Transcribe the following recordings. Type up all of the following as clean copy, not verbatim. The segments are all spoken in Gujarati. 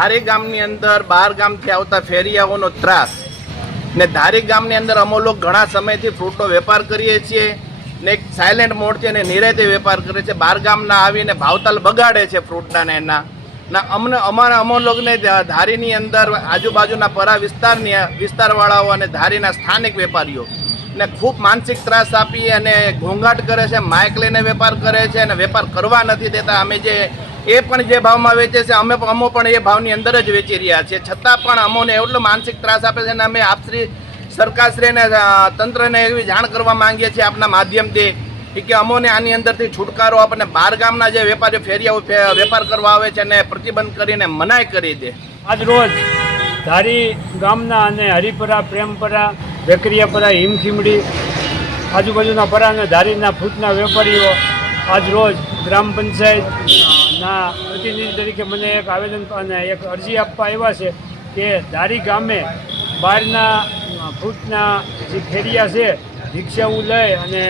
ધારી ગામની અંદર 12 ગામથી આવતા ફેરિયાઓનો ત્રાસ ને ધારી ગામની અંદર અમે લોકો ઘણા સમયથી ફ્રૂટનો વેપાર કરીએ છીએ ને એક સાયલેન્ટ મોડથી અને નિરાતે વેપાર કરે છે. 12 ગામના આવીને ભાવતાલ બગાડે છે ફ્રૂટના ને એના ના અમો લોકોને ધારીની અંદર આજુબાજુના પરા વિસ્તારવાળાઓ અને ધારીના સ્થાનિક વેપારીઓ ને ખૂબ માનસિક ત્રાસ આપી અને ઘોંઘાટ કરે છે, માઇક લઈને વેપાર કરે છે અને વેપાર કરવા નથી દેતા. અમે એ પણ જે ભાવમાં વેચે છે અમે પણ એ ભાવની અંદર જ વેચી રહ્યા છીએ, છતાં પણ અમોને એટલો માનસિક ત્રાસ આપે છે અને અમે આપશ્રી સરકારશ્રીને તંત્રને એવી જાણ કરવા માંગીએ છીએ આપના માધ્યમથી કે અમોને આની અંદરથી છુટકારો આપણને 12 ગામના જે વેપારીઓ ફેરિયાઓ વેપાર કરવા આવે છે અને પ્રતિબંધ કરીને મનાઈ કરી દે. આજ રોજ ધારી ગામના અને હરિપરા, પ્રેમપરા, વેકરિયાપરા, હિમખીમડી આજુબાજુના પરા અને ધારીના ફ્રૂટના વેપારીઓ આજ રોજ ગ્રામ પંચાયતના પ્રતિનિધિ તરીકે મને એક આવેદન અને એક અરજી આપવા આવ્યા છે કે ધારી ગામે બહારના ફ્રૂટના જે ફેરિયા છે રિક્ષાઓ લઈ અને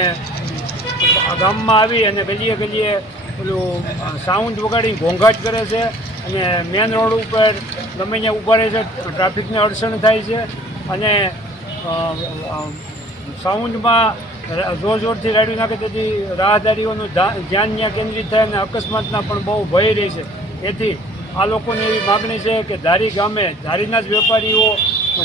ગામમાં આવી અને ગલીએ ગલીએ પેલું સાઉન્ડ વગાડીને ઘોંઘાટ કરે છે અને મેન રોડ ઉપર ગમે ત્યાં ઊભા રહે છે, ટ્રાફિકને અડચણ થાય છે અને સાઉન્ડમાં જોર જોરથી રાડ્યું નાખે તેથી રાહદારીઓનું ધ્યાન ત્યાં કેન્દ્રિત થાય અને અકસ્માતના પણ બહુ ભય રહે છે. એથી આ લોકોની એવી માગણી છે કે ધારી ગામે ધારીના જ વેપારીઓ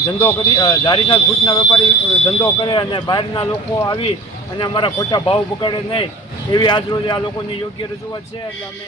ધંધો કરી ધારીના જ ફૂટના વેપારી ધંધો કરે અને બહારના લોકો આવી અને અમારા ખોટા ભાવ બગાડે નહીં એવી આજરોજ આ લોકોની યોગ્ય રજૂઆત છે. એટલે અમે